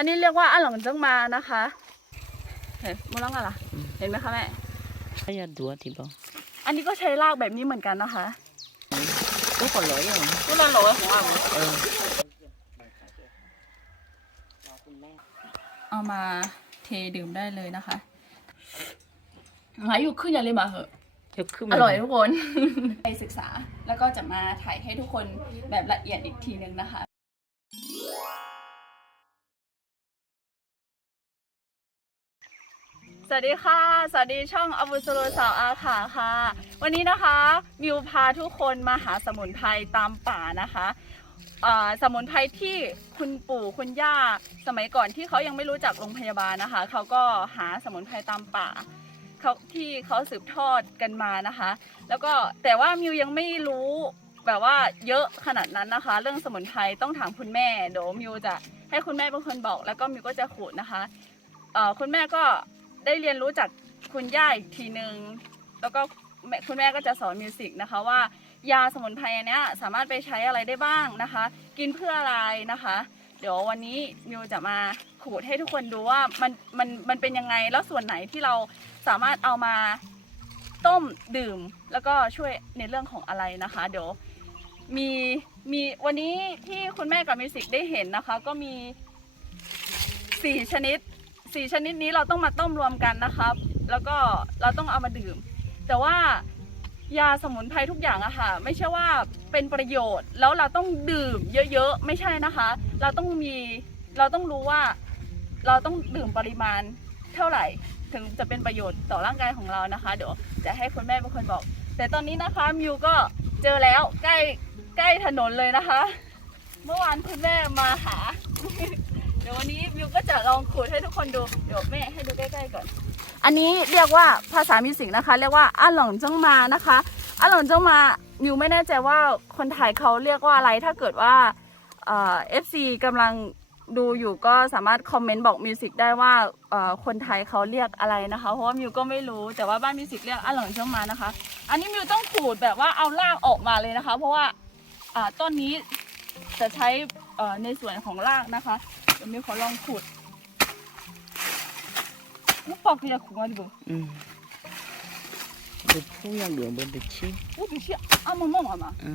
อันนี้เรียกว่าอันหลงจังมานะคะ เห็นมองลังอะไรล่ะเห็นไหมคะแม่ Thấy là đùa thì bao อันนี้ก็ใช้รากแบบนี้เหมือนกันนะคะ Có còn lỗi không? ก็ละโหลของเรา Ừ เอามาเทดื่มได้เลยนะคะหายอยู่ขึ้นอย่าเลยมาเหอะ Theo cứ อร่อยทุกคน ไปศึกษาแล้วก็จะมาถ่ายให้ทุกคนแบบละเอียดอีกทีนึงนะคะ สวัสดีค่ะ สวัสดีช่องอบุสโรสาวอาขาค่ะ วันนี้นะคะมิวพาทุกคนมาหาสมุนไพรตามป่านะคะสมุนไพรที่คุณปู่คุณย่าสมัยก่อนที่เขายังไม่รู้จักโรงพยาบาลนะคะ เขาก็หาสมุนไพรตามป่าเขาที่เขาสืบทอดกันมานะคะ แล้วก็แต่ว่ามิวยังไม่รู้แบบว่าเยอะขนาดนั้นนะคะ เรื่องสมุนไพรต้องถามคุณแม่เดี๋ยวมิวจะให้คุณแม่เป็นคนบอก แล้วก็มิวก็จะขูดนะคะคุณแม่ก็ ได้เรียนรู้จากคุณย่าอีกทีนึง แล้วก็คุณแม่ก็จะสอนมิวสิกนะคะว่ายาสมุนไพรอันเนี้ยสามารถไปใช้อะไรได้บ้างนะคะ กินเพื่ออะไรนะคะ เดี๋ยววันนี้มิวจะมาขูดให้ทุกคนดูว่ามันมันมันเป็นยังไงแล้วส่วนไหนที่เราสามารถเอามาต้มดื่มแล้วก็ช่วยในเรื่องของอะไรนะคะ เดี๋ยวมีมีวันนี้ที่คุณแม่กับมิวสิกได้เห็นนะคะ ก็มีสี่ชนิด สี่ชนิดนี้เราต้องมาต้มรวมกันนะครับ แล้วก็เราต้องเอามาดื่ม แต่ว่ายาสมุนไพรทุกอย่างอะค่ะ ไม่ใช่ว่าเป็นประโยชน์ แล้วเราต้องดื่มเยอะๆ ไม่ใช่นะคะ เราต้องมีเราต้องรู้ว่าเราต้องดื่มปริมาณเท่าไหร่ ถึงจะเป็นประโยชน์ต่อร่างกายของเรานะคะ เดี๋ยวจะให้คุณแม่เป็นคนบอก แต่ตอนนี้นะคะมิวก็เจอแล้วใกล้ใกล้ถนนเลยนะคะ เมื่อวานคุณแม่มาหา ดี๋ยววันนี้มิวก็จะลองขูดให้ทุกคนดูเดี๋ยวแม่ให้ดูใกล้ๆก่อน อันนี้เรียกว่าภาษามิวสิกนะคะ เรียกว่าอาหลงจงมานะคะอาหลงจงมามิวไม่แน่ใจว่าคนไทยเขาเรียกว่าอะไรถ้าเกิดว่าเอ่อฟซีกำลังดูอยู่ก็สามารถคอมเมนต์บอกมิวสิกได้ว่าเอ่อคนไทยเขาเรียกอะไรนะคะ เพราะว่ามิวก็ไม่รู้แต่ว่าบ้านมิวสิกเรียกอาหลงจงมานะคะ อันนี้มิวต้องขูดแบบว่าเอารากออกมาเลยนะคะ เพราะว่าอ่าต้นนี้จะใช้ในส่วนของรากนะคะ เดี๋ยวมิวขอลองขุดมุนปอกกระยาขุดมาดิบ่ 응. ยังเหลื?อู้ดูชิอะมันมองอะมา 응.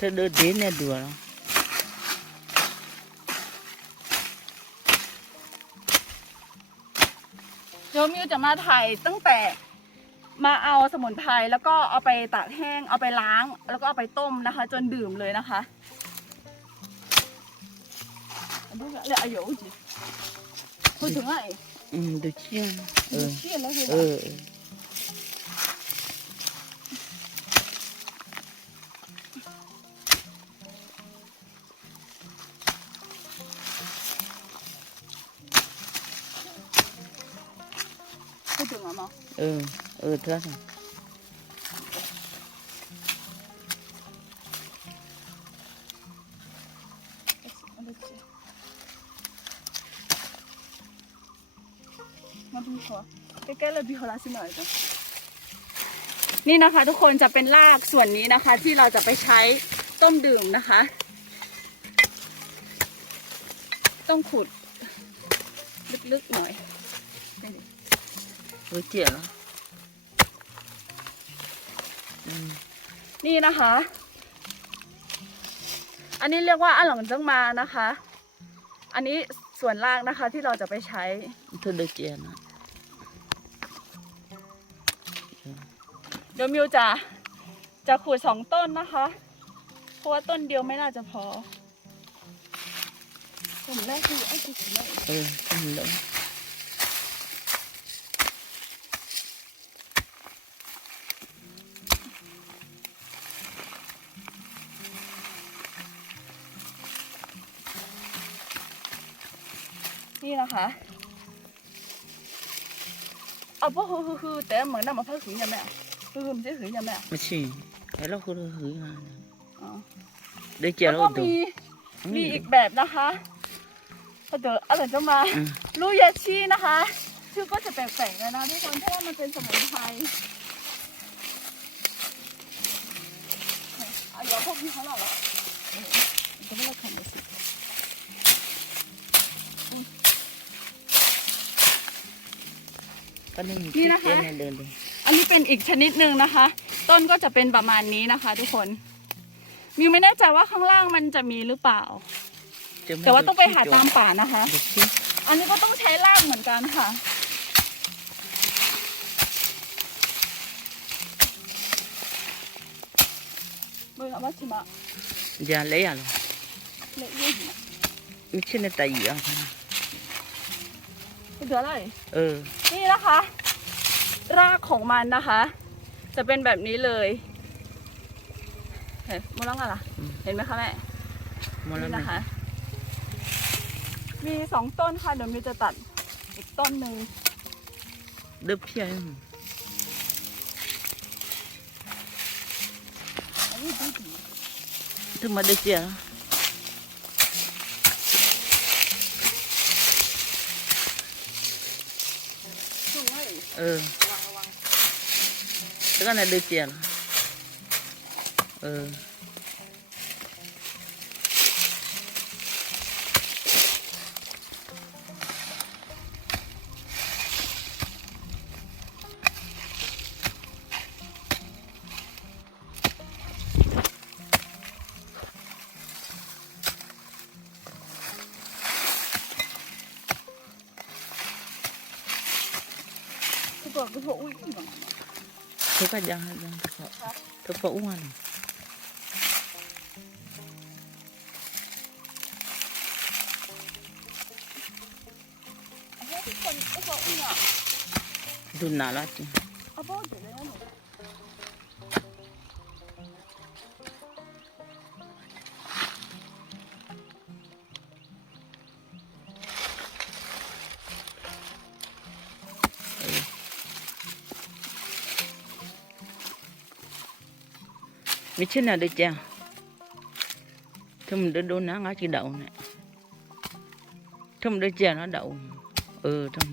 너 내내 누워 라. เดี๋ยวมิวจะมาถ่ายตั้งแต่ มาเอาสมุนไพรแล้วก็เอาไปตากแห้ง เอาไปล้าง แล้วก็เอาไปต้มนะคะ จนดื่มเลยนะคะดูเดี๋ยวอายุจิพูดถึงไง Ừ được chi không? ดู Ừ เชี่ยแล้วเลย Ừ พูดถึงอะมั้ง Ừ Ừ thế rồi มาดูขอใกล้ๆเลยพี่ขอลาสิหน่อยจ้ะนี่นะคะ ทุกคนจะเป็นรากส่วนนี้นะคะ ที่เราจะไปใช้ต้มดื่มนะคะ ต้องขุดลึกๆหน่อย Với chuyện đó Ừ นี่นะคะ อันนี้เรียกว่าอันหลงจังมานะคะ อันนี้ส่วนรากนะคะที่เราจะไปใช้ Thôi được chuyện đó เดี๋ยวมิวจะจะขูดสองต้นนะคะ เพราะว่าต้นเดียวไม่น่าจะพอต้นแรกคือไอ้ที่สุดเลย Ừ không lỡ นี่นะคะเอาพวกฮือฮือฮือแต่เหมือนน้ำมันพักหืนยังไงฮือฮือมันจะหืนยังไง Mà chỉ Cái đó không được hứa mà อ๋อ Để แล้ว chuyện ก็ đó มี đủ มีอีกแบบนะคะเดี๋ยวอะไรจะมา Ừ ลูยาชีนะคะชื่อก็จะแปลกๆเลยนะทุกคนเพราะว่ามันเป็นสมุนไพรเอาเดี๋ยวพวกพี่เขาหรอกเห ก็นึ่งนี่นะคะ เดินเดินเลยอันนี้เป็นอีกชนิดหนึ่งนะคะ ต้นก็จะเป็นประมาณนี้นะคะ ทุกคน มิวไม่แน่ใจว่าข้างล่างมันจะมีหรือเปล่าเจม่แต่ว่าต้องไปหาตามป่านะคะ ดูสิอันนี้ก็ต้องใช้รากเหมือนกันค่ะ เบอร์ว่าชิมะอย่าเลยอะหรอเละยี่หิมะไม่ใช่ในตาอีอะ เดืออะไรเออ นี่นะคะ รากของมันนะคะ จะเป็นแบบนี้เลยเห็นมองแล้วกันล่ะ อืม เห็นไหมคะแม่หมดแล้วนี่นะนะคะ มีสองต้นค่ะเดี๋ยวมิวจะตัดอีกต้นหนึ่งเดือบเพี้ยนอันนี้ดีดีถึงมาได้เจีย ส วยเออระ เธอก็ยังยังเ chứ nào được chàng? Thôi mình đưa đô nó ngó chỉ đậu nè thôi mình đưa chàng nó đậu. Ừ thôi.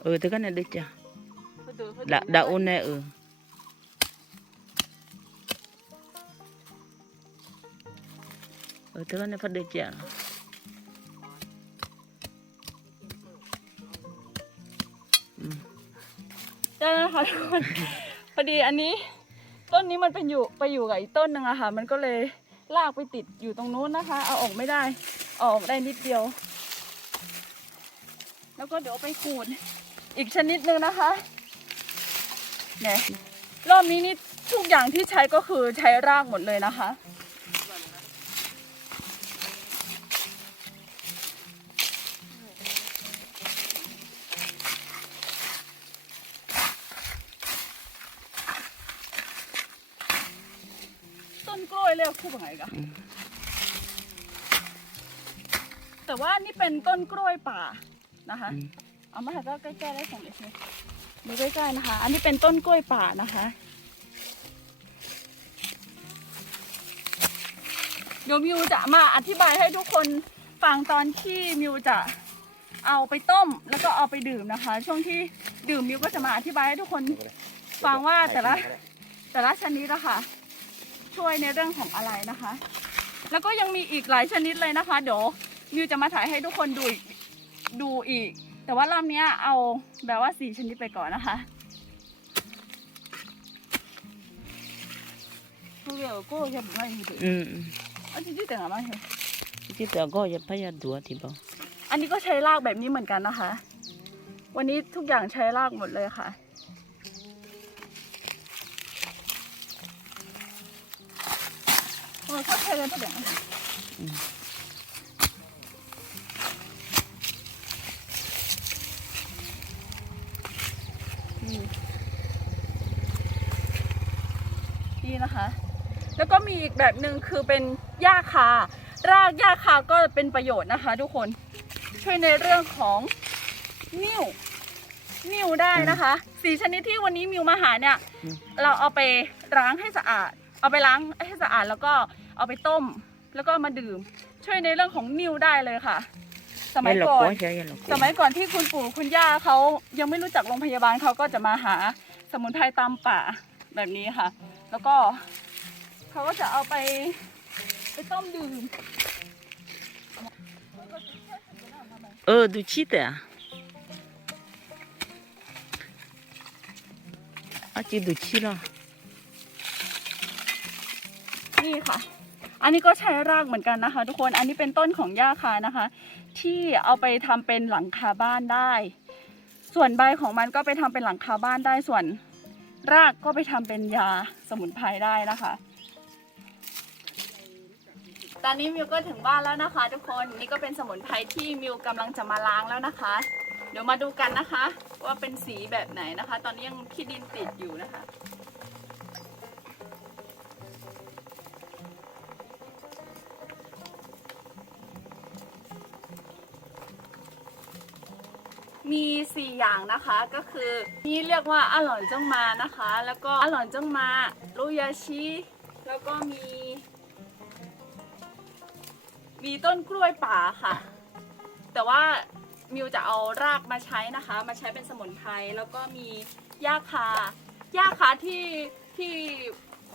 Ừ tôi cái này đưa chàng. Đậu nè ừ. Ừ tôi cái này phát đưa chàng ได้แล้วนะคะทุกคนพอดีอันนี้ ต้นนี้มันเป็นอยู่ไปอยู่กับอีกต้นหนึ่งอะค่ะ มันก็เลยลากไปติดอยู่ตรงนู้นนะคะ เอาออกไม่ได้อออกได้นิดเดียว แล้วก็เดี๋ยวไปขูดอีกชนิดหนึ่งนะคะเนี่ยรอบนี้นี่ทุกอย่างที่ใช้ก็คือใช้รากหมดเลยนะคะ รียกคู่ไงกันอืมแต่ว่านี่เป็นต้นกล้วยป่านะคะอืมเอามาถ่ายก็ใกล้ๆได้สองเอชดูใกล้ๆนะคะ อันนี้เป็นต้นกล้วยป่านะคะเดี๋ยวมิวจะมาอธิบายให้ทุกคนฟังตอนที่มิวจะเอาไปต้มแล้วก็เอาไปดื่มนะคะ ช่วงที่ดื่มมิวก็จะมาอธิบายให้ทุกคนฟังว่าแต่ละแต่ละชนิดนะคะ ช่วยในเรื่องของอะไรนะคะ แล้วก็ยังมีอีกหลายชนิดเลยนะคะ เดี๋ยวมิวจะมาถ่ายให้ทุกคนดูอีกดูอีก แต่ว่ารอบเนี้ยเอาแบบว่าสี่ชนิดไปก่อนนะคะก็เดี๋ยวก็จะบอกว่าอย่างนี้อืมอันที่ที่แต่งมาเหรอที่แต่ก็จะพยายามดูที่บอกอันนี้ก็ใช้รากแบบนี้เหมือนกันนะคะ วันนี้ทุกอย่างใช้รากหมดเลยค่ะ โอ้ก็ใช้เลยเดียวนะคะนี่นี่นะคะ แล้วก็มีอีกแบบหนึ่งคือเป็นหญ้าคา รากหญ้าคาก็เป็นประโยชน์นะคะ ทุกคน ช่วยในเรื่องของนิ่ว นิ่วได้นะคะ สีชนิดที่วันนี้มิวมาหาเนี่ย เราเอาไปล้างให้สะอาด เอาไปล้างให้สะอาดแล้วก็ เอาไปต้ม แล้วก็มาดื่ม ช่วยในเรื่องของนิ่วได้เลยค่ะ สมัไม่ยหลอกก่อกันวใช่หรอกสมัยก่อนที่คุณปู่คุณย่าเขายังไม่รู้จักโรงพยาบาลเขาก็จะมาหาสมุนไพรตามป่าแบบนี้ค่ะ แล้วก็เขาก็จะเอาไปไปต้มดื่ม เออดูชีแต่อาจีดูชีละนี่ค่ะ อันนี้ก็ใช้รากเหมือนกันนะคะ ทุกคน อันนี้เป็นต้นของหญ้าคานะคะ ที่เอาไปทำเป็นหลังคาบ้านได้ ส่วนใบของมันก็ไปทำเป็นหลังคาบ้านได้ ส่วนรากก็ไปทำเป็นยาสมุนไพรได้นะคะ ตอนนี้มิวก็ถึงบ้านแล้วนะคะ ทุกคน นี่ก็เป็นสมุนไพรที่มิวกำลังจะมาล้างแล้วนะคะ เดี๋ยวมาดูกันนะคะ ว่าเป็นสีแบบไหนนะคะ ตอนนี้ยังขี้ดินติดอยู่นะคะ มีสี่อย่างนะคะก็คือนี่เรียกว่าอร่อยจ้องมานะคะ แล้วก็อร่อยจ้องมาลุยาชิแล้วก็มี มีต้นกล้วยป่าค่ะ แต่ว่ามิวจะเอารากมาใช้นะคะ มาใช้เป็นสมุนไพรแล้วก็มีหญ้าคาหญ้าคาที่ที่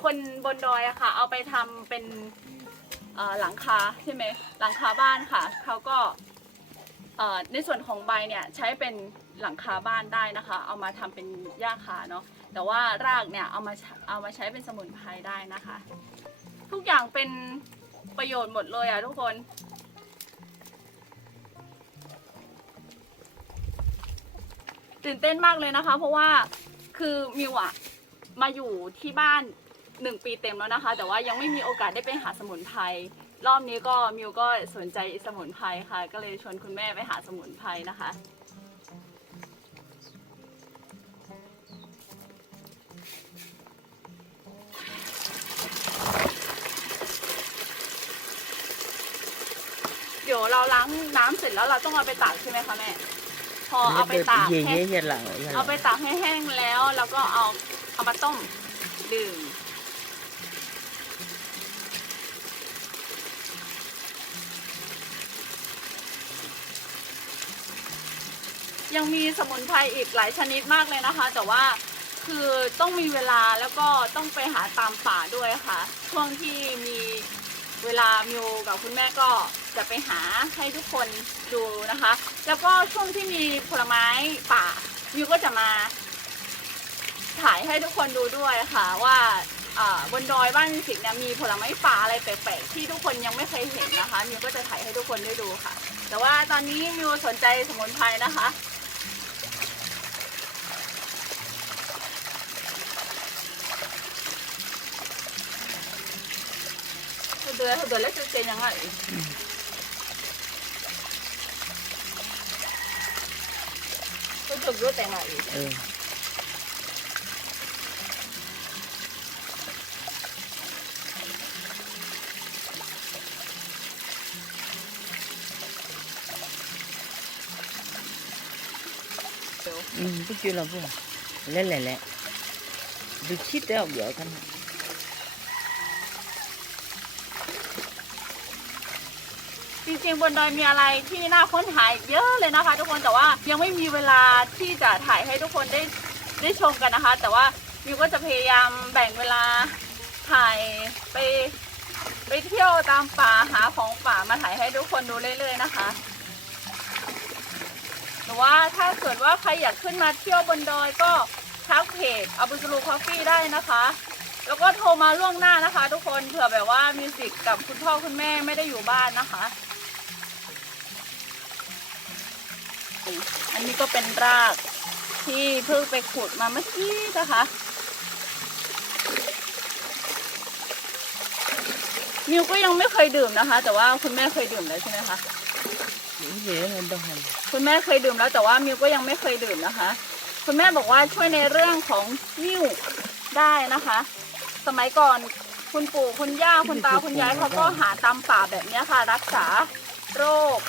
คนบนดอยอะค่ะ เอาไปทำเป็นหลังคาใช่ไหมหลังคาบ้านค่ะเขาก็ ในส่วนของใบเนี่ยใช้เป็นหลังคาบ้านได้นะคะ เอามาทำเป็นหญ้าคาเนาะแต่ว่ารากเนี่ยเอามาเอามาใช้เป็นสมุนไพรได้นะคะ ทุกอย่างเป็นประโยชน์หมดเลยอะทุกคนตื่นเต้นมากเลยนะคะ เพราะว่าคือมิวอะมาอยู่ที่บ้าน หนึ่งปีเต็มแล้วนะคะ แต่ว่ายังไม่มีโอกาสได้ไปหาสมุนไพรรอบนี้ก็มิวก็สนใจสมุนไพรค่ะ ก็เลยชวนคุณแม่ไปหาสมุนไพรนะคะ เดี๋ยวเราล้างน้ำเสร็จแล้วเราต้องเอาไปตากใช่ไหมคะแม่พอเอาไปตากเย่แห้เย่งเย่หลังเอาไปตากให้แห้งแล้ว แล้วก็เอาเอามาต้มดื่ม ยังมีสมุนไพรอีกหลายชนิดมากเลยนะคะ แต่ว่าคือต้องมีเวลาแล้วก็ต้องไปหาตามป่าด้วยค่ะ ช่วงที่มีเวลามิวกับคุณแม่ก็จะไปหาให้ทุกคนดูนะคะ แล้วก็ช่วงที่มีผลไม้ป่ามิวก็จะมาถ่ายให้ทุกคนดูด้วยค่ะ ว่าบนดอยบ้านสิงห์เนี่ยมีผลไม้ป่าอะไรแปลกๆที่ทุกคนยังไม่เคยเห็นนะคะมิวก็จะถ่ายให้ทุกคนได้ดูค่ะ แต่ว่าตอนนี้มิวสนใจสมุนไพรนะคะ 돼. 허들레 쓸때 양아. 허들 그거 때문에. 응. 응, 그 줄라고. 렐렐레. 눈치 떼어, 뭐, 가만. จริงๆบนดอยมีอะไรที่น่าค้นหาอีกเยอะเลยนะคะ ทุกคนแต่ว่ายังไม่มีเวลาที่จะถ่ายให้ทุกคนได้ได้ชมกันนะคะ แต่ว่ามิวก็จะพยายามแบ่งเวลาถ่ายไป ไปเที่ยวตามป่าหาของป่ามาถ่ายให้ทุกคนดูเรื่อยๆนะคะหรือว่าถ้าเกิดว่าใครอยากขึ้นมาเที่ยวบนดอยก็ทักเพจอบุสลูคอฟฟี่ได้นะคะ แล้วก็โทรมาล่วงหน้านะคะ ทุกคนเผื่อแบบว่ามิวสิกกับคุณพ่อคุณแม่ไม่ได้อยู่บ้านนะคะ อันนี้ก็เป็นรากที่เพิ่งไปขุดมาเมื่อกี้นะคะมิวก็ยังไม่เคยดื่มนะคะ แต่ว่าคุณแม่เคยดื่มแล้วใช่ไหมคะเดี๋ยวมันต้องหันคุณแม่เคยดื่มแล้วแต่ว่ามิวก็ยังไม่เคยดื่มนะคะ คุณแม่บอกว่าช่วยในเรื่องของนิ่วได้นะคะ สมัยก่อนคุณปู่คุณย่าคุณตาคุณยายเขาก็หาตามป่าแบบนี้ค่ะ รักษาโรค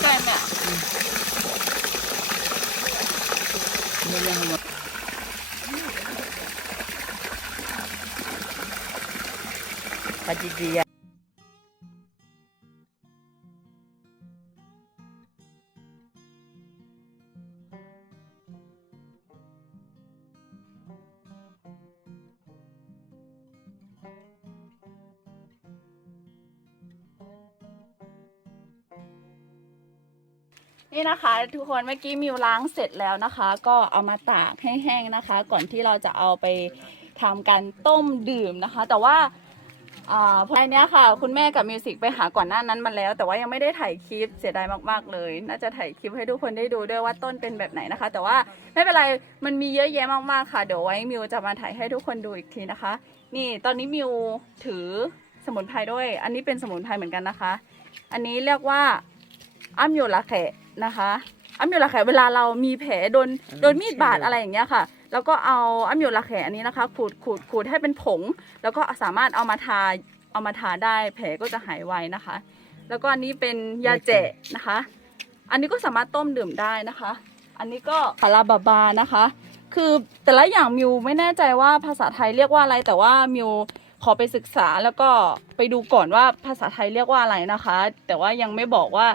แม่ไม่ยังหมดปฏิกิริยา นะคะ ทุกคนเมื่อกี้มิวล้างเสร็จแล้วนะคะ ก็เอามาตากให้แห้งนะคะ ก่อนที่เราจะเอาไปทำการต้มดื่มนะคะ แต่ว่าอ่าพออันเนี้ยค่ะ คุณแม่กับมิวสิกไปหาก่อนหน้านั้นมาแล้ว แต่ว่ายังไม่ได้ถ่ายคลิปเสียดายมากๆเลย น่าจะถ่ายคลิปให้ทุกคนได้ดูด้วยว่าต้นเป็นแบบไหนนะคะ แต่ว่าไม่เป็นไรมันมีเยอะแยะมากๆค่ะเดี๋ยวไว้มิวจะมาถ่ายให้ทุกคนดูอีกทีนะคะ นี่ตอนนี้มิวถือสมุนไพรด้วย อันนี้เป็นสมุนไพรเหมือนกันนะคะ อันนี้เรียกว่าอัมโยลาแข นะคะอัมโยลาแขเวลาเรามีแผลโดนโดนมีดบาดอะไรอย่างเงี้ยค่ะ แล้วก็เอาอัมโยลาแขอันนี้นะคะขูดขูดขูดให้เป็นผง แล้วก็สามารถเอามาทาเอามาทาได้แผลก็จะหายไวนะคะ แล้วก็อันนี้เป็นยาเจนะคะ อันนี้ก็สามารถต้มดื่มได้นะคะ อันนี้ก็คาราบาบานะคะ คือแต่ละอย่างมิวไม่แน่ใจว่าภาษาไทยเรียกว่าอะไรแต่ว่ามิวขอไปศึกษาแล้วก็ไปดูก่อนว่าภาษาไทยเรียกว่าอะไรนะคะ แต่ว่ายังไม่บอกว่า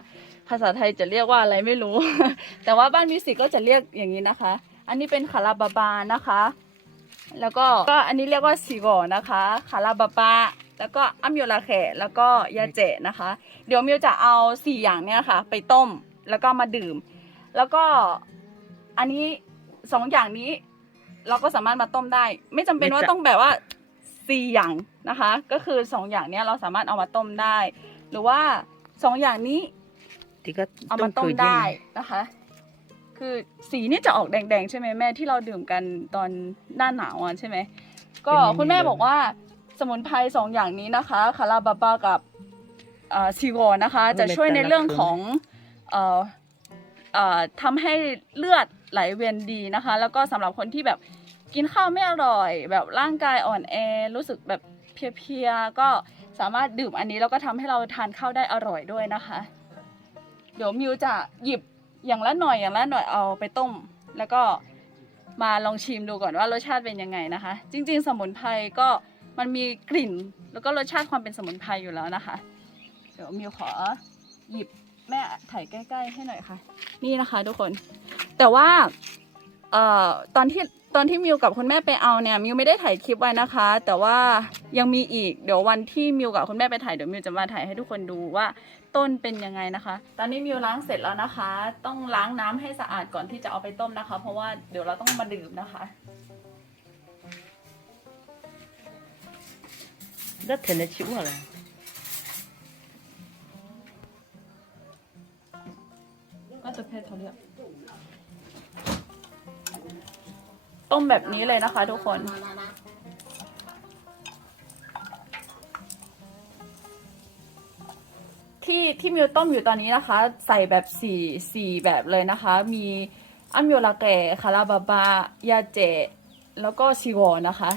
ภาษาไทยจะเรียกว่าอะไรไม่รู้ แต่ว่าบ้านมิวสิกก็จะเรียกอย่างนี้นะคะ อันนี้เป็นคาราบาบานะคะ แล้วก็ก็อันนี้เรียกว่าซีโกนะคะคาราบาบาแล้วก็อัมโยลาแขแล้วก็ยาเจนะคะ เดี๋ยวมิวจะเอาสี่อย่างเนี้ยค่ะ ไปต้มแล้วก็มาดื่ม แล้วก็อันนี้สองอย่างนี้ เราก็สามารถมาต้มได้ ไม่จำเป็นว่าต้องแบบว่าสี่อย่างนะคะ ก็คือสองอย่างเนี้ยเราสามารถเอามาต้มได้ หรือว่าสองอย่างนี้ ที่ก็เอาต้มาต้คืมนได้นะคะ คือสีนี่จะออกแดงๆ ใช่ไหมแม่ที่เราดื่มกันตอนหน้าหนาวอะใช่ไหมก็คุณแม่บอกว่าสมุนไพรสองอย่างนี้นะคะคาราบาบากับซีโกนะคะ จะช่วยในเรื่องของเอ่อเอ่อทำให้เลือดไหลเวียนดีนะคะ แล้วก็สำหรับคนที่แบบกินข้าวไม่อร่อย แบบร่างกายอ่อนแอรู้สึกแบบเพลียๆก็สามารถดื่มอันนี้แล้วก็ทำให้เราทานข้าวได้อร่อยด้วยนะคะ เดี๋ยวมิวจะหยิบอย่างละหน่อยอย่างละหน่อยเอาไปต้ม แล้วก็มาลองชิมดูก่อนว่ารสชาติเป็นยังไงนะคะ จริง ๆ สมุนไพรก็มันมีกลิ่น แล้วก็รสชาติความเป็นสมุนไพรอยู่แล้วนะคะ เดี๋ยวมิวขอหยิบแม่ถ่ายใกล้ ๆ ให้หน่อยค่ะ นี่นะคะทุกคน แต่ว่าเอ่อตอนที่ตอนที่มิวกับคุณแม่ไปเอาเนี่ยมิวไม่ได้ถ่ายคลิปไว้นะคะ แต่ว่ายังมีอีกเดี๋ยววันที่มิวกับคุณแม่ไปถ่ายเดี๋ยวมิวจะมาถ่ายให้ทุกคนดูว่า ต้นเป็นยังไงนะคะ ตอนนี้มิวล้างเสร็จแล้วนะคะ ต้องล้างน้ำให้สะอาดก่อนที่จะเอาไปต้มนะคะ เพราะว่าเดี๋ยวเราต้องมาดื่มนะคะแล้วเธอจะชิวอะไรก็จะเพชรเขาเรียกต้มแบบนี้เลยนะคะ ทุกคน ที่ที่มิวต้มอยู่ตอนนี้นะคะ ใส่แบบสี่สี่แบบเลยนะคะ มีอัมโยลาเกะคาราบาบายาเจ แล้วก็ชิโกนะคะ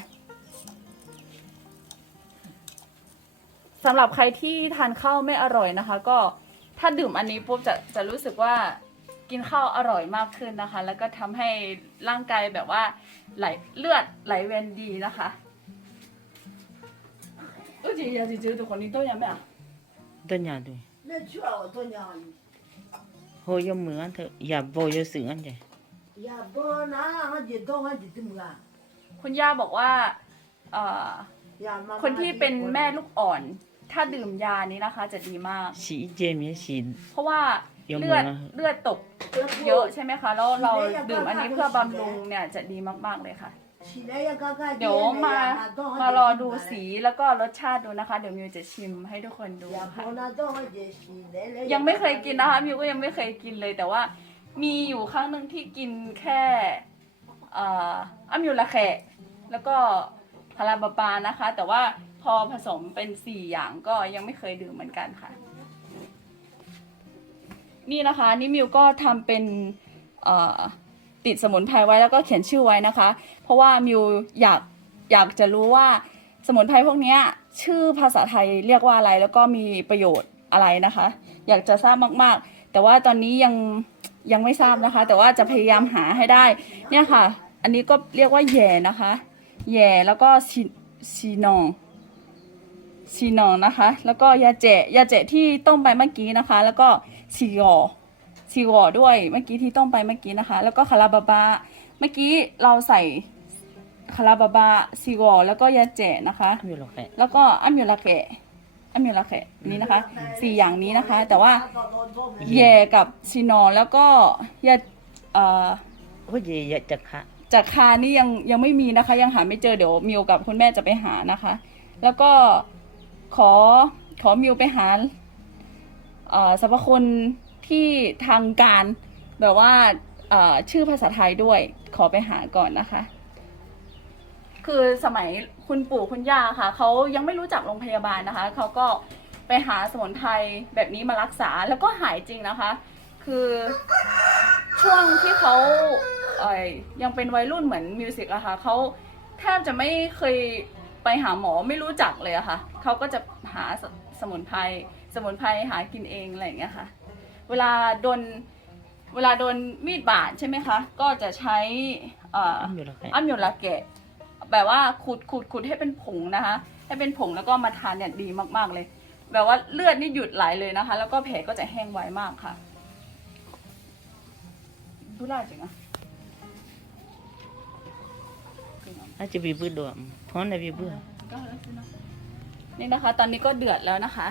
สำหรับใครที่ทานข้าวไม่อร่อยนะคะ ก็ถ้าดื่มอันนี้ปุ๊บจะจะรู้สึกว่ากินข้าวอร่อยมากขึ้นนะคะ แล้วก็ทำให้ร่างกายแบบว่าไหลเลือดไหลเวียนดีนะคะเออจริงๆจริงๆทุกคนนี่ต้มยำไหมอะ ต้นยาด้วย 那去了我多年了， โหยเหมือนเถอะอย่าโบยสื่อกันใจ 也不拿俺就到俺就这么干， คุณย่าบอกว่าเอ่อ 也妈妈 คนที่เป็นแม่ลูกอ่อน ถ้าดื่มยานี้นะคะ จะดีมาก สีเจมีสี เพราะว่า เยอะ เลือด มาก เลือดตกเยอะใช่ไหมคะ แล้วเราดื่มอันนี้เพื่อบำรุงเนี่ยจะดีมากๆเลยค่ะ 起来也刚刚 เดี๋ยวมามารอดูสีแล้วก็รสชาติดูนะคะ เดี๋ยวมิวจะชิมให้ทุกคนดูค่ะยังไม่เคยกินนะคะมิวก็ยังไม่เคยกินเลยแต่ว่า มีอยู่ครั้งหนึ่งที่กินแค่อ่าอมิวละแขะแล้วก็พาราบาปานะคะ แต่ว่าพอผสมเป็นสี่อย่างก็ยังไม่เคยดื่มเหมือนกันค่ะ นี่นะคะนี่มิวก็ทำเป็นอ่า ติดสมุนไพรไว้แล้วก็เขียนชื่อไว้นะคะ เพราะว่ามิวอยากอยากจะรู้ว่าสมุนไพรพวกนี้ชื่อภาษาไทยเรียกว่าอะไรแล้วก็มีประโยชน์อะไรนะคะ อยากจะทราบมากๆ แต่ว่าตอนนี้ยังยังไม่ทราบนะคะ แต่ว่าจะพยายามหาให้ได้ เนี่ยค่ะ อันนี้ก็เรียกว่าแย่นะคะ แย่แล้วก็ซีซีนองซีนองนะคะ แล้วก็ยาเจยาเจที่ต้มไปเมื่อกี้นะคะ แล้วก็ซีกอ ซีกอด้วยเมื่อกี้ที่ต้มไปเมื่อกี้นะคะ แล้วก็คาราบาบาเมื่อกี้เราใส่คาราบาบาซีกอแล้วก็ยาเจนะคะอยู่หรอกแหละแล้วก็อัมยูราเกะอัมยูราเกะนี้นะคะสี่อย่างนี้นะคะ แต่ว่าแย่กับซีนอแล้วก็ยาเอ่อโอ้ยอย่าจะคะจากคานี่ยังยังไม่มีนะคะ ยังหาไม่เจอเดี๋ยวมิวกับคุณแม่จะไปหานะคะ แล้วก็ขอขอมิวไปหาเอ่อสรรพคุณ ที่ทางการแบบว่าชื่อภาษาไทยด้วยขอไปหาก่อนนะคะ คือสมัยคุณปู่คุณย่าค่ะเขายังไม่รู้จักโรงพยาบาลนะคะเขาก็ไปหาสมุนไพรแบบนี้มารักษาแล้วก็หายจริงนะคะ คือช่วงที่เขาเอ่ยยังเป็นวัยรุ่นเหมือนมิวสิกอะค่ะเขาแทบจะไม่เคยไปหาหมอไม่รู้จักเลยอะค่ะเขาก็จะหาสสมุนไพรสมุนไพรหากินเองอะไรอย่างเงี้ยค่ะ เวลาโดนเวลาโดนมีดบาดใช่ไหมคะ ก็จะใช้เอ่ออ้ำอยู่หรอกแหละอัมโยลาเกะแบบว่าขูดขูดขูดให้เป็นผงนะคะ ให้เป็นผงแล้วก็มาทานเนี่ยดีมากๆเลย แบบว่าเลือดนี่หยุดไหลเลยนะคะ แล้วก็แผลก็จะแห้งไวมากค่ะดูได้จริงอะ อาจจะบีบื้อดวมพร้อมในบีบื้อนี่นะคะ ตอนนี้ก็เดือดแล้วนะคะ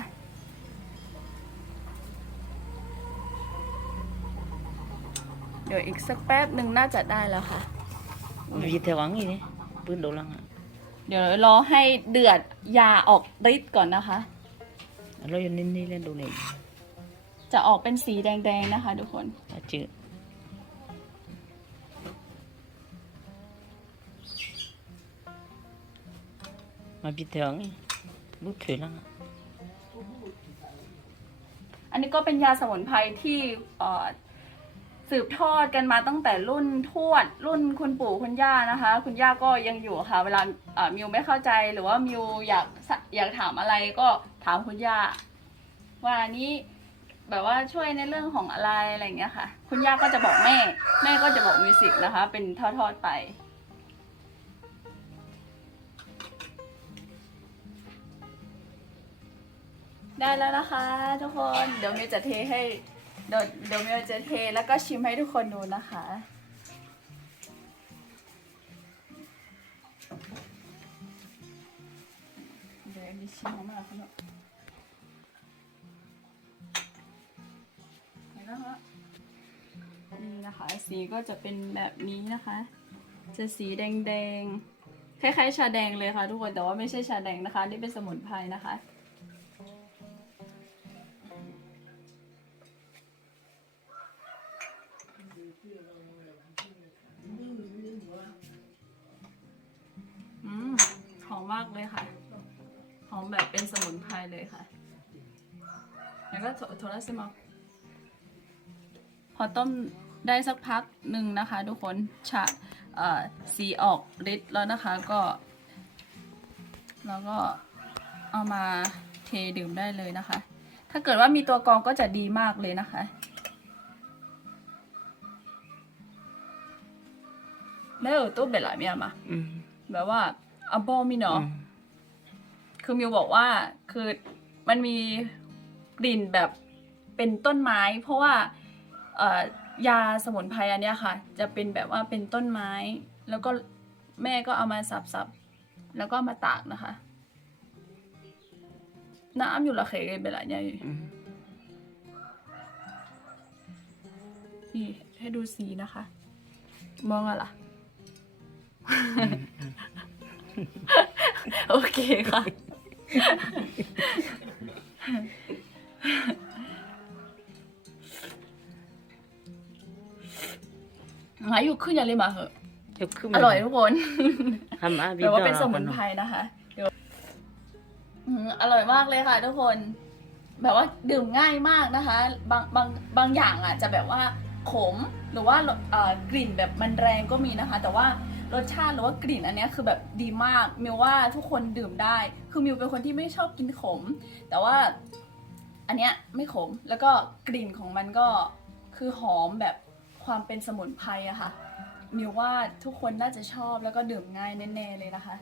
เดี๋ยวอีกสักแป๊บหนึ่งน่าจะได้แล้วค่ะบีเทวังอีนี่ปืนโดลังอะเดี๋ยวรอให้เดือดยาออกฤทธิ์ก่อนนะคะเราอยู่นิ่นี่เล่นดูเลยจะออกเป็นสีแดงๆนะคะทุกคนอาจืดมาบีเทวังอีลูกเถื่อนลังอะอันนี้ก็เป็นยาสมุนไพรที่เอ่อ สืบทอดกันมาตั้งแต่รุ่นทวด รุ่นคุณปู่คุณย่านะคะ คุณย่าก็ยังอยู่ค่ะ เวลามิวไม่เข้าใจหรือว่ามิวอยากอยากถามอะไรก็ถามคุณย่าว่าอันนี้แบบว่าช่วยในเรื่องของอะไรอะไรอย่างเงี้ยค่ะ คุณย่าก็จะบอกแม่ แม่ก็จะบอกมิวสิกนะคะ เป็นทอดๆไปได้แล้วนะคะทุกคน เดี๋ยวมิวจะเทให้ เดี๋ยวเดี๋ยวมิวจะเทแล้วก็ชิมให้ทุกคนดูนะคะ เดี๋ยวมีชิมออกมาข้างนอกเนแล้วคะนี่นะคะ สีก็จะเป็นแบบนี้นะคะ จะสีแดงๆคล้ายๆชาแดงเลยค่ะทุกคนแต่ว่าไม่ใช่ชาแดงนะคะ นี่เป็นสมุนไพรนะคะากเลยค่ะ หอมแบบเป็นสมุนไพรเลยค่ะ แล้วก็โทโทรศัพท์พอต้มได้สักพักหนึ่งนะคะ ทุกคนชะเอ่อสีออกฤทธิ์แล้วนะคะก็แล้วก็เอามาเทดื่มได้เลยนะคะ ถ้าเกิดว่ามีตัวกรองก็จะดีมากเลยนะคะ แล้วตู้เบลล่าเมียมาอืมแบบว่าอับอมีเนาะอืม คือมิวบอกว่าคือมันมีกลิ่นแบบเป็นต้นไม้ เพราะว่าเอ่อยาสมุนไพรอันเนี้ยค่ะ จะเป็นแบบว่าเป็นต้นไม้ แล้วก็แม่ก็เอามาสับๆแล้วก็เอามาตากนะคะ น้ำอยู่ละเคเบลาเนี่ยอืมนี่ให้ดูสีนะคะ มองอะไรโอเคค่ะ หายอยู่ขึ้นอย่าเลยมาเหอะเดี๋ยวขึ้นอมาร่อยทุกคนทำอาบีแต่ว่าเป็นดสอมุนไพรนะคะเดี๋ยวอืมอร่อยมากเลยค่ะ ทุกคน แบบว่าดื่มง่ายมากนะคะ บางบางบางอย่างอะ จะแบบว่าขมหรือว่าเอ่อกลิ่นแบบมันแรงก็มีนะคะ แต่ว่า รสชาติหรือว่ากลิ่นอันนี้คือแบบดีมากมิวว่าทุกคนดื่มได้ คือมิวเป็นคนที่ไม่ชอบกินขม แต่ว่าอันเนี้ยไม่ขมแล้วก็กลิ่นของมันก็คือหอมแบบความเป็นสมุนไพรอะค่ะมิวว่าทุกคนน่าจะชอบแล้วก็ดื่มง่ายแน่ๆเลยนะคะ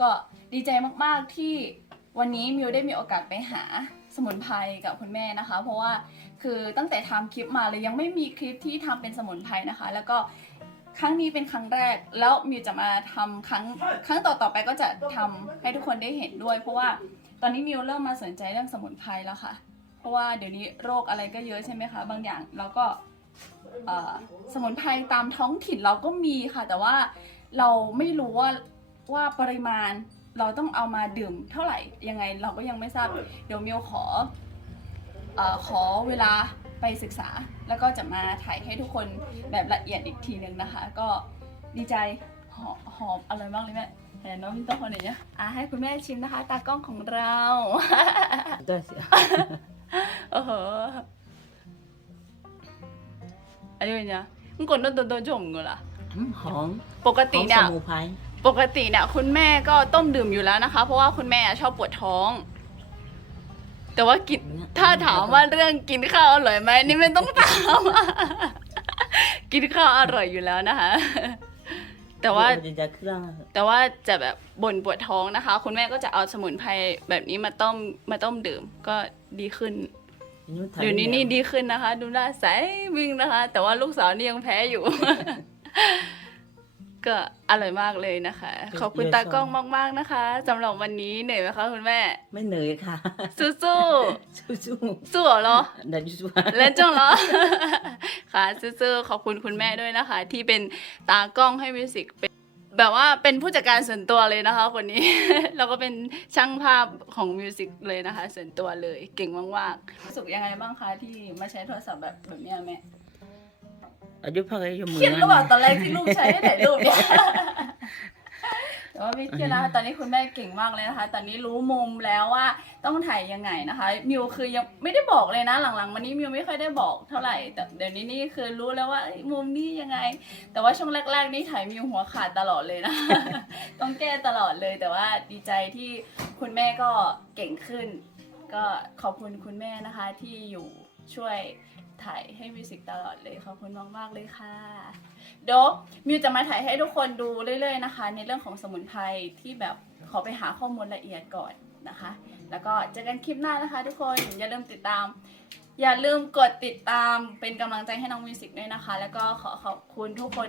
ก็ดีใจมากๆที่วันนี้มิวได้มีโอกาสไปหา สมุนไพรกับคุณแม่นะคะ เพราะว่าคือตั้งแต่ทำคลิปมาเลยยังไม่มีคลิปที่ทำเป็นสมุนไพรนะคะ แล้วก็ครั้งนี้เป็นครั้งแรกแล้วมิวจะมาทำครั้งครั้งต่อๆไปก็จะทำให้ทุกคนได้เห็นด้วย เพราะว่าตอนนี้มิวเริ่มมาสนใจเรื่องสมุนไพรแล้วค่ะ เพราะว่าเดี๋ยวนี้โรคอะไรก็เยอะใช่ไหมคะ บางอย่างเราก็สมุนไพรตามท้องถิ่นเราก็มีค่ะ แต่ว่าเราไม่รู้ว่าว่าปริมาณ เราต้องเอามาดื่มเท่าไหร่ยังไงเราก็ยังไม่ทราบ เดี๋ยวมิวขอเอ่อขอเวลาไปศึกษา แล้วก็จะมาถ่ายให้ทุกคนแบบละเอียดอีกทีหนึ่งนะคะ ก็ดีใจหอมหอมอร่อยมากเลยแม่แต่น้องมินต้องคนไหนเนี่ยอะให้คุณแม่ชิมนะคะ ตากล้องของเราได้สิโอ้โหอันนี้เป็นยังมึงกดโดนโดนโดนจมกูล่ะอืมหอมปกหติอมเนี่สยมุนไพร ปกติเนี่ยคุณแม่ก็ต้มดื่มอยู่แล้วนะคะ เพราะว่าคุณแม่ชอบปวดท้อง แต่ว่ากินถ้าถามว่าเรื่องกินข้าวอร่อยไหมนี่ไม่ต้องถามกินข้าวอร่อยอยู่แล้วนะคะ แต่ว่าจะจะเครื่องแต่ว่าจะแบบบ่นปวดท้องนะคะ คุณแม่ก็จะเอาสมุนไพรแบบนี้มาต้มมาต้มดื่มก็ดีขึ้นเดี๋ยวนี้นี่ดีขึ้นนะคะ ดูหน้าใสวิ่งนะคะ แต่ว่าลูกสาวนี่ยังแพ้อยู่ ก็อร่อยมากเลยนะคะ ขอบคุณตากล้องมาก ๆนะคะสำหรับวันนี้เหนื่อยไหมคะคุณแม่ ไม่เหนื่อยค่ะ สู้สู้ๆสู้เหรอๆได้สู้เล่นจังเหรอ ค่ะซื่อๆขอบคุณคุณแม่ด้วยนะคะ ที่เป็นตากล้องให้มิวสิกเป็นแบบว่าเป็นผู้จัดการส่วนตัวเลยนะคะคนนี้ แล้วก็เป็นช่างภาพของมิวสิกเลยนะคะ ส่วนตัวเลยเก่งมากๆรู้สึกยังไงบ้างคะที่มาใช้โทรศัพท์แบบแบบเนี้ยแม่ อายุพักอายุมืเครียดหรือเปล่าตอนแรกที่ลูกใช้ให้ถ่ายรูปเนี่ยแต่ว่าไม่เครียดนะคะตอนนี้คุณแม่เก่งมากเลยนะคะ ตอนนี้รู้มุมแล้วว่าต้องถ่ายยังไงนะคะ มิวคือยังไม่ได้บอกเลยนะ หลังๆมานี้มิวไม่ค่อยได้บอกเท่าไหร่ แต่เดี๋ยวนี้นี่คือรู้แล้วว่าเอ้ยมุมนี้ยังไง แต่ว่าช่วงแรก ๆ นี่ถ่ายมิวหัวขาดตลอดเลยนะ ต้องแก้ตลอดเลย แต่ว่าดีใจที่คุณแม่ก็เก่งขึ้น ก็ขอบคุณคุณแม่นะคะที่อยู่ช่วย ถ่ายให้มิวสิกตลอดเลยขอบคุณมากมากเลยค่ะเดี๋ยวมิวจะมาถ่ายให้ทุกคนดูเรื่อยๆนะคะ ในเรื่องของสมุนไพรที่แบบขอไปหาข้อมูลละเอียดก่อนนะคะ แล้วก็เจอกันคลิปหน้านะคะ ทุกคนอย่าลืมติดตาม อย่าลืมกดติดตามเป็นกำลังใจให้น้องมิวสิกด้วยนะคะ แล้วก็ขอขอบคุณทุกคน